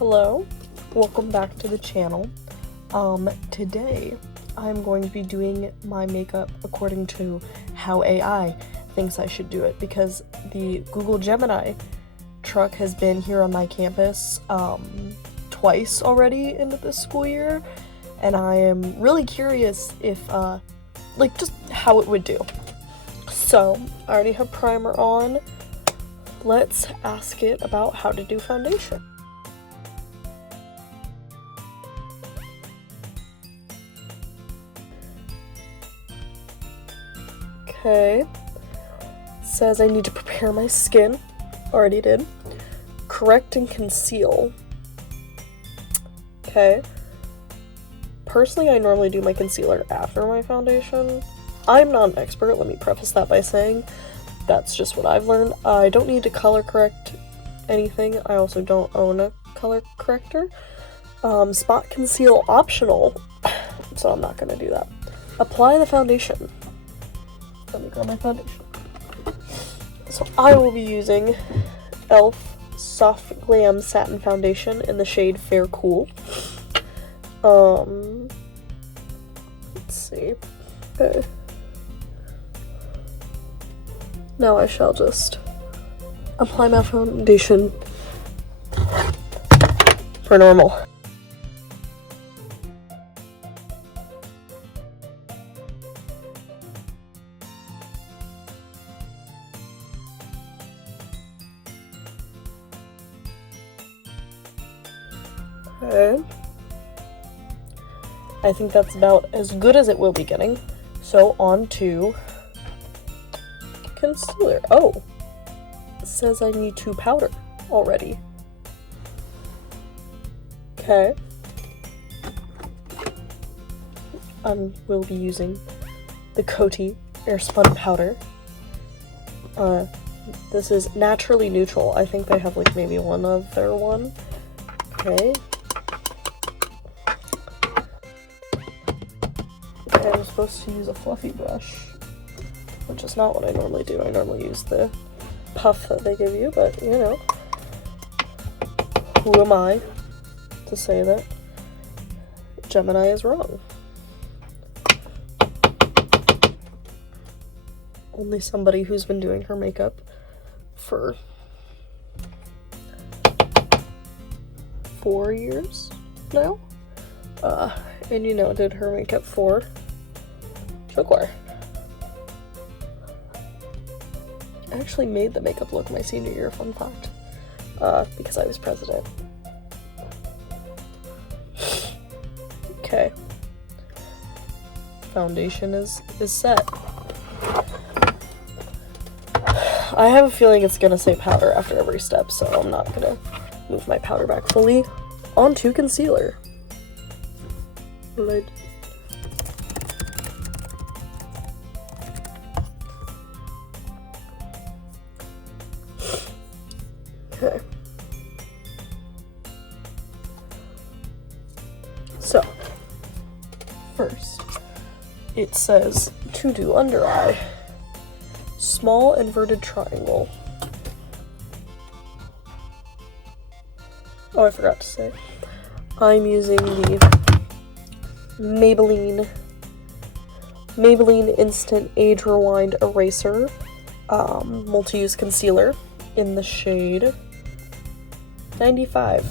Hello, welcome back to the channel. Today I'm going to be doing my makeup according to how AI thinks I should do it, because the Google Gemini truck has been here on my campus twice already into this school year, and I am really curious if just how it would do. So I already have primer on. Let's ask it about how to do foundation. Okay, says I need to prepare my skin, already did. Correct and conceal. Okay, personally I normally do my concealer after my foundation. I'm not an expert, let me preface that by saying that's just what I've learned. I don't need to color correct anything. I also don't own a color corrector. Spot conceal optional, so I'm not gonna do that. Apply the foundation. Let me grab my foundation. So I will be using e.l.f. Soft Glam Satin Foundation in the shade Fair Cool. Let's see. Okay. Now I shall just apply my foundation for normal. Okay. I think that's about as good as it will be getting. So on to concealer. Oh, it says I need to powder already. Okay. I will be using the Coty Airspun powder. This is naturally neutral. I think they have like maybe one other one. Okay. I'm supposed to use a fluffy brush, which is not what I normally do. I normally use the puff that they give you, but you know, who am I to say that Gemini is wrong? Only somebody who's been doing her makeup for 4 years now, and you know, did her makeup for cookware. I actually made the makeup look my senior year, fun fact, because I was president. Okay. Foundation is set. I have a feeling it's gonna say powder after every step, so I'm not gonna move my powder back fully. On to concealer. Right. Okay. So, first, it says to do under eye. Small inverted triangle. Oh, I forgot to say. I'm using the Maybelline Instant Age Rewind Eraser multi-use concealer in the shade 95.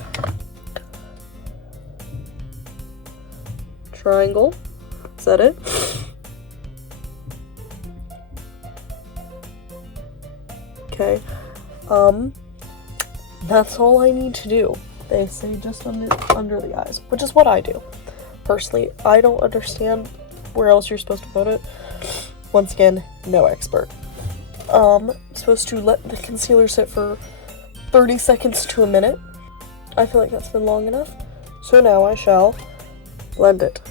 Triangle. Is that it? Okay. That's all I need to do. They say just under the eyes, which is what I do. Personally, I don't understand where else you're supposed to put it. Once again, no expert. I'm supposed to let the concealer sit for 30 seconds to a minute. I feel like that's been long enough. So now I shall blend it.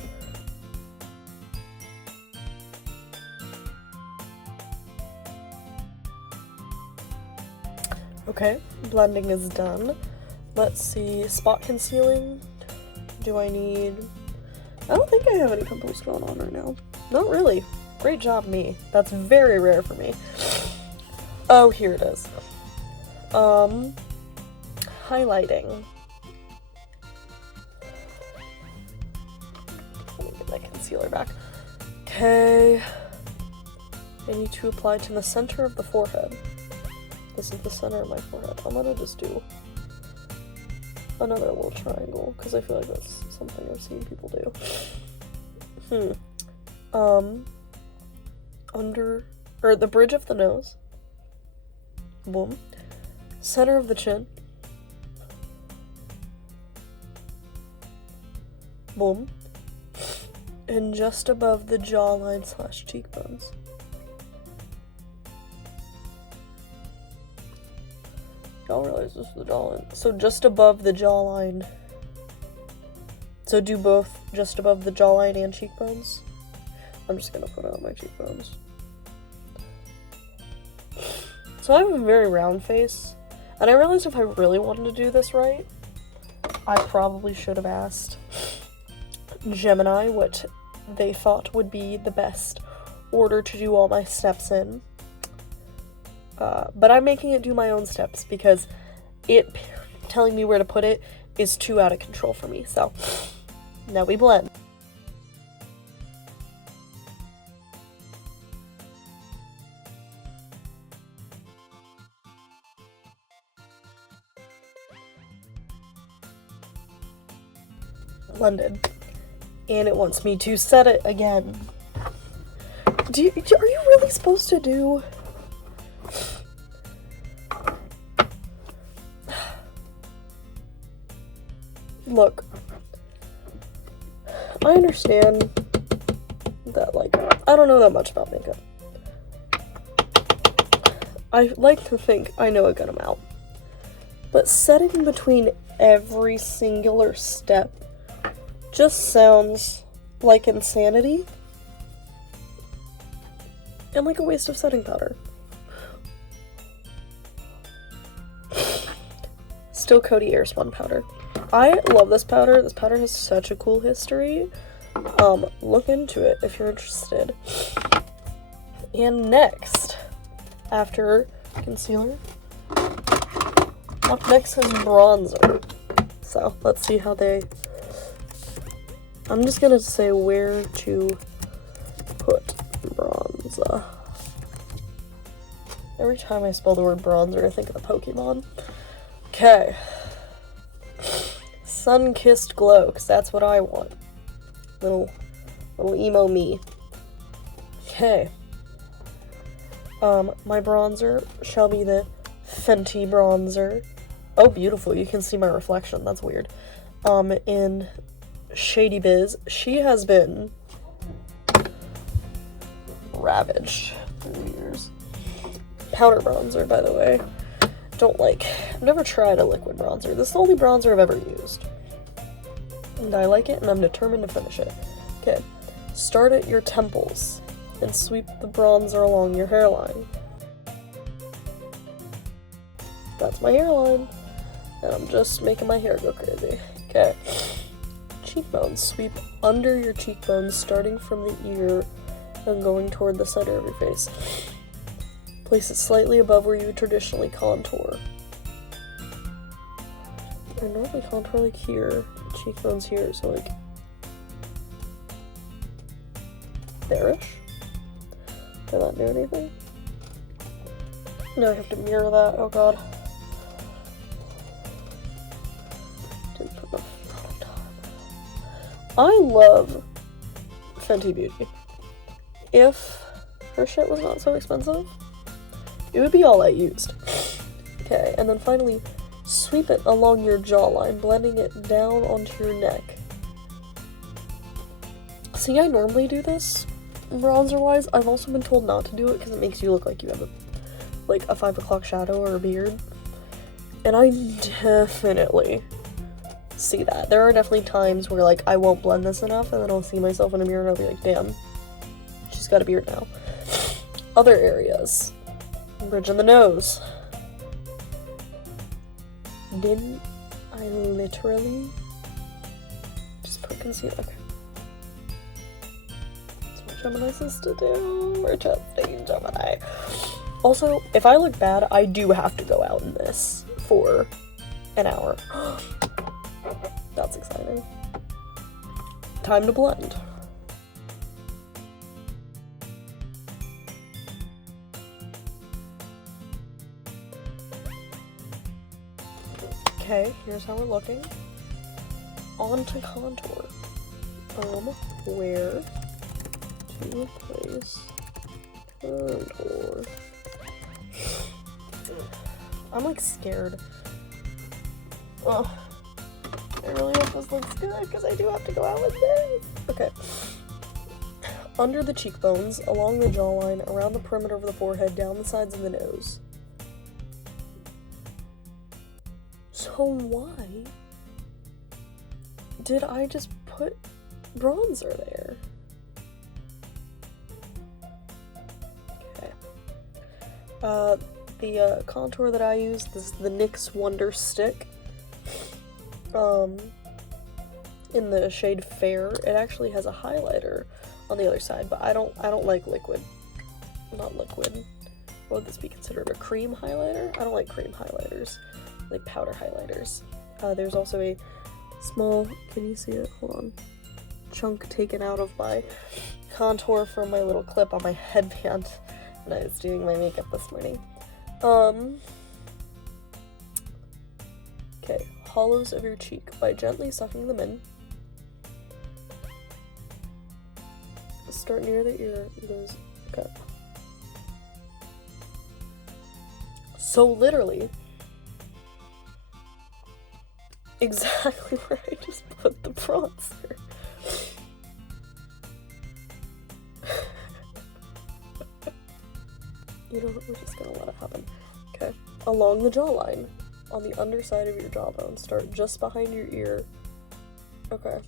Okay, blending is done. Let's see, spot concealing. Do I need... I don't think I have any pimples going on right now. Not really. Great job, me. That's very rare for me. Oh, here it is. Highlighting. concealer back. Okay. I need to apply to the center of the forehead. This is the center of my forehead. I'm gonna just do another little triangle, because I feel like that's something I've seen people do. Or the bridge of the nose. Boom. Center of the chin. Boom. And just above the jawline / cheekbones. Y'all realize this is the jawline. So just above the jawline. So do both just above the jawline and cheekbones. I'm just gonna put it on my cheekbones. So I have a very round face, and I realized if I really wanted to do this right, I probably should have asked Gemini what they thought would be the best order to do all my steps in. But I'm making it do my own steps because it telling me where to put it is too out of control for me. So now we blend. Blended. And it wants me to set it again. Are you really supposed to do... Look, I understand that, like, I don't know that much about makeup. I like to think I know a good amount. But setting between every singular step just sounds like insanity. And like a waste of setting powder. Still Coty Airspun powder. I love this powder. This powder has such a cool history. Look into it if you're interested. And next, after concealer, up next is bronzer. So let's see how they... I'm just gonna say where to put bronzer. Every time I spell the word bronzer, I think of the Pokemon. Okay. Sun-kissed glow, because that's what I want. Little emo me. Okay. My bronzer shall be the Fenty bronzer. Oh, beautiful. You can see my reflection. That's weird. In Shady Biz. She has been ravaged through the years. Powder bronzer, by the way. I've never tried a liquid bronzer. This is the only bronzer I've ever used. And I like it, and I'm determined to finish it. Okay. Start at your temples and sweep the bronzer along your hairline. That's my hairline. And I'm just making my hair go crazy. Okay. Cheekbones. Sweep under your cheekbones, starting from the ear and going toward the center of your face. Place it slightly above where you would traditionally contour. I normally contour like here, cheekbones here, so like there-ish. Did that do anything? No, I have to mirror that. Oh god. Didn't put enough product on. I love Fenty Beauty. If her shit was not so expensive, it would be all I used. Okay, and then finally, sweep it along your jawline, blending it down onto your neck. See, I normally do this bronzer-wise. I've also been told not to do it because it makes you look like you have a 5 o'clock shadow or a beard. And I definitely see that. There are definitely times where, like, I won't blend this enough, and then I'll see myself in a mirror and I'll be like, damn, she's got a beard now. Other areas. Bridge of the nose. Didn't I literally just put concealer? Okay. That's what Gemini says to do. We're testing Gemini. Also, if I look bad, I do have to go out in this for an hour. That's exciting. Time to blend. Okay, here's how we're looking. On to contour. Where to place contour. I'm like scared. Oh, I really hope this looks good because I do have to go out with this. Okay. Under the cheekbones, along the jawline, around the perimeter of the forehead, down the sides of the nose. So why did I just put bronzer there? Okay. The contour that I use, this is the NYX Wonder Stick. In the shade Fair. It actually has a highlighter on the other side, but I don't like liquid. Not liquid. What would this be considered? A cream highlighter? I don't like cream highlighters. I like powder highlighters. There's also a small, can you see it? Hold on. Chunk taken out of my contour from my little clip on my headband when I was doing my makeup this morning. Okay, hollows of your cheek by gently sucking them in. Start near the ear, goes, okay. So literally, exactly where I just put the bronzer. You know what, we're just gonna let it happen. Okay, along the jawline, on the underside of your jawbone, start just behind your ear. Okay.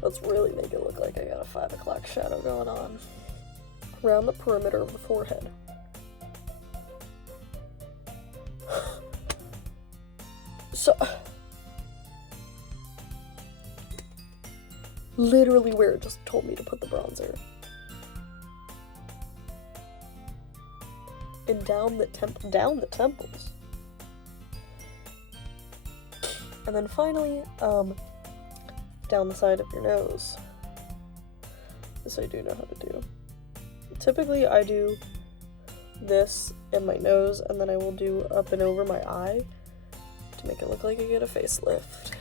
Let's really make it look like I got a 5 o'clock shadow going on. Around the perimeter of the forehead. So, literally where it just told me to put the bronzer. And down the temples. And then finally, down the side of your nose. This I do know how to do. Typically I do this in my nose, and then I will do up and over my eye to make it look like I get a facelift.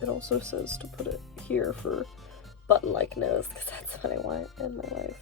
It also says to put it here for button-like nose, because that's what I want in my life.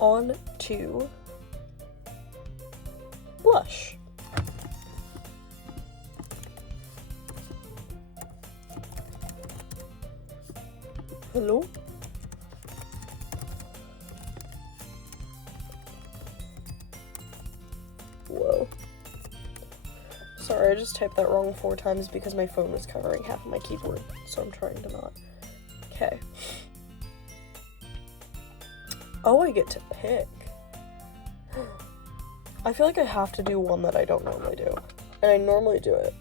On to blush. Hello? Whoa. Sorry, I just typed that wrong 4 times because my phone was covering half of my keyboard, so I'm trying to not. Okay. Oh, I get to pick. I feel like I have to do one that I don't normally do. And I normally do it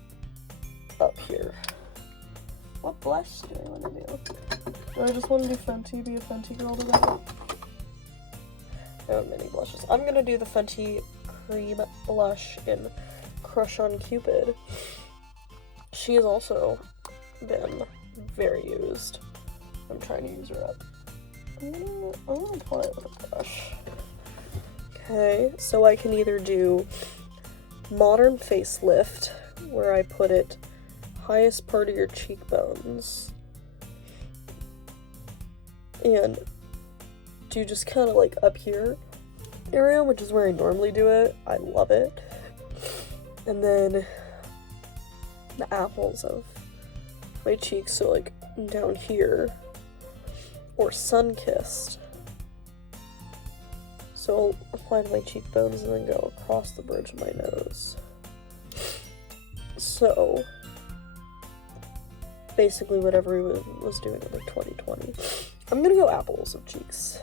up here. What blush do I want to do? Do I just want to do Fenty, be a Fenty girl today? I have many blushes. I'm going to do the Fenty Cream Blush in Crush on Cupid. She has also been very used. I'm trying to use her up. I'm gonna apply it with a brush. Okay, so I can either do Modern Facelift, where I put it highest part of your cheekbones, and do just kind of like up here area, which is where I normally do it. I love it. And then the apples of my cheeks, so like down here. Or sun-kissed. So I'll apply to my cheekbones and then go across the bridge of my nose. So basically what everyone was doing in like 2020. I'm gonna go apples of cheeks.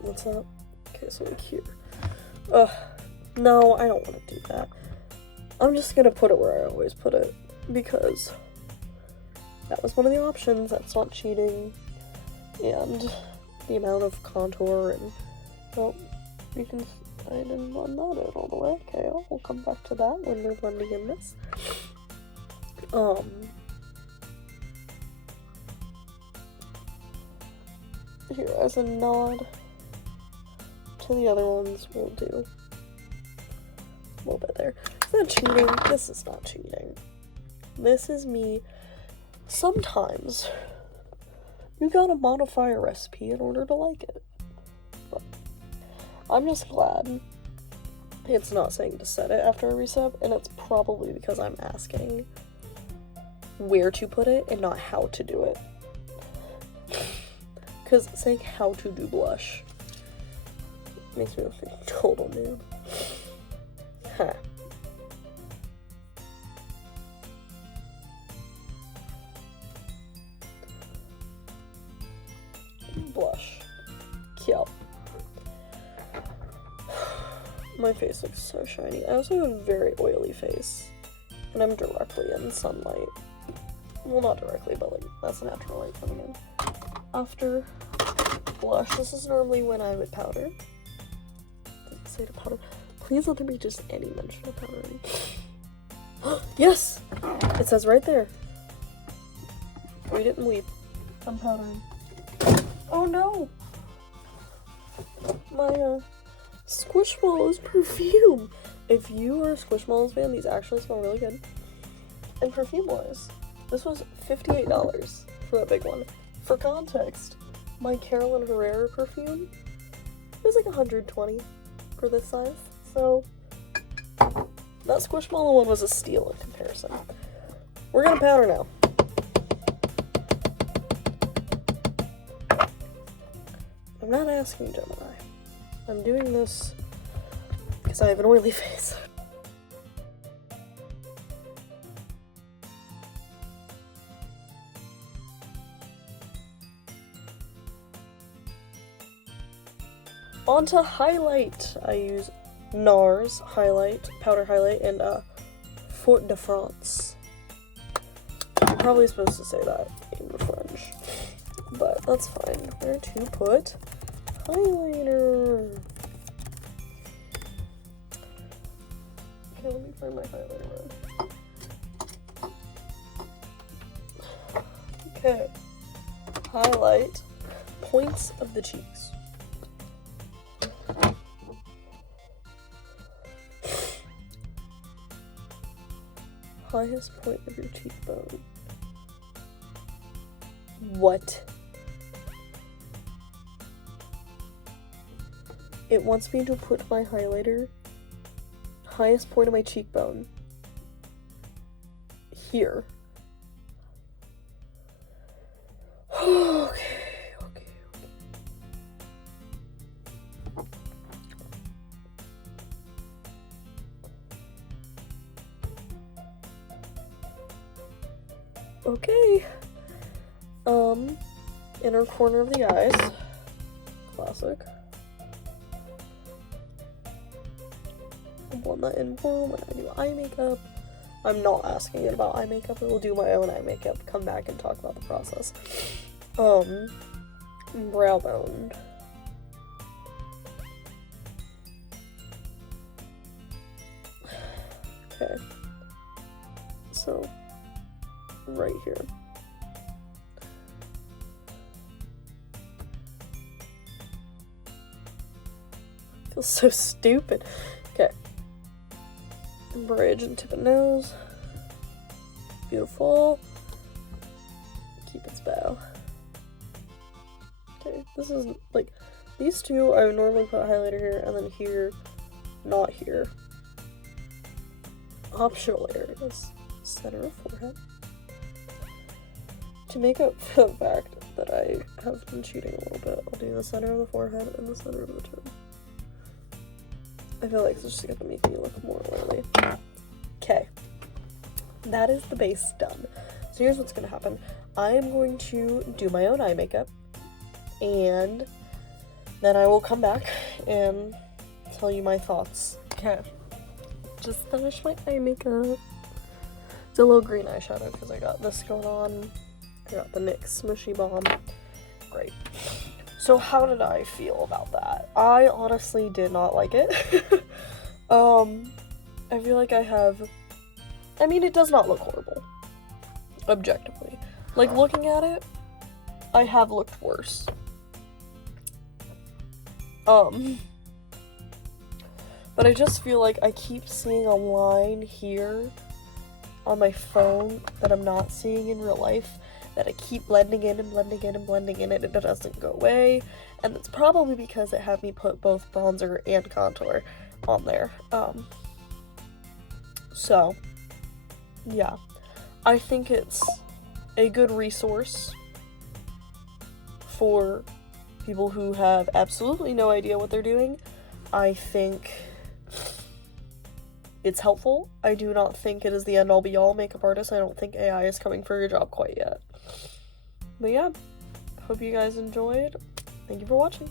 What's that? Okay, so like here. No, I don't want to do that. I'm just gonna put it where I always put it, because that was one of the options. That's not cheating. And the amount of contour and, well, you can, I didn't blend that in all the way. Okay, we'll come back to that when we're blending in this. Here, as a nod to the other ones, we'll do a little bit there. Is that cheating? This is not cheating. This is me. Sometimes you gotta modify a recipe in order to like it. But I'm just glad it's not saying to set it after every step, and it's probably because I'm asking where to put it and not how to do it. Because saying how to do blush makes me look like a total noob. Huh. Blush. Cute. My face looks so shiny. I also have a very oily face. And I'm directly in sunlight. Well, not directly, but like, that's natural light coming in. After blush, this is normally when I would powder. Didn't say to powder. Please let there be just any mention of powdering. Yes! It says right there. Read it and weep. I'm powdering. Oh no! My Squishmallows perfume. If you are a Squishmallows fan, these actually smell really good. And perfume-wise, this was $58 for that big one. For context, my Carolyn Herrera perfume was like $120 for this size. So that Squishmallow one was a steal in comparison. We're gonna powder now. I'm not asking Gemini. I'm doing this because I have an oily face. On to highlight. I use NARS highlight, powder highlight, and Fort de France. I'm probably supposed to say that in French, but that's fine. Where to put highlighter? Okay, let me find my highlighter. Okay, highlight points of the cheeks. Highest point of your cheekbone. What? It wants me to put my highlighter highest point of my cheekbone here. Okay. Okay. Inner corner of the eyes. Classic. I'll blend that in more when I do eye makeup. I'm not asking it about eye makeup. I will do my own eye makeup. Come back and talk about the process. Brow bone. Okay. So, right here. Feels so stupid. Okay. Bridge and tip of nose. Beautiful. Cupid's bow. Okay, this is like these two. I would normally put highlighter here and then here, not here. Optional areas. Center of forehead. To make up for the fact that I have been cheating a little bit, I'll do the center of the forehead and the center of the chin. I feel like it's just gonna make me look more oily. Okay. That is the base done. So here's what's gonna happen. I am going to do my own eye makeup, and then I will come back and tell you my thoughts. Okay. Just finished my eye makeup. It's a little green eyeshadow because I got this going on. I got the NYX Smushy Bomb. Great. So how did I feel about that? I honestly did not like it. I feel like I mean, it does not look horrible. Objectively. Like, looking at it, I have looked worse. But I just feel like I keep seeing a line here on my phone that I'm not seeing in real life, that I keep blending in and blending in and blending in, and it doesn't go away. And it's probably because it had me put both bronzer and contour on there. So, yeah. I think it's a good resource for people who have absolutely no idea what they're doing. I think it's helpful. I do not think it is the end-all be-all makeup artist. I don't think AI is coming for your job quite yet. But yeah, hope you guys enjoyed. Thank you for watching.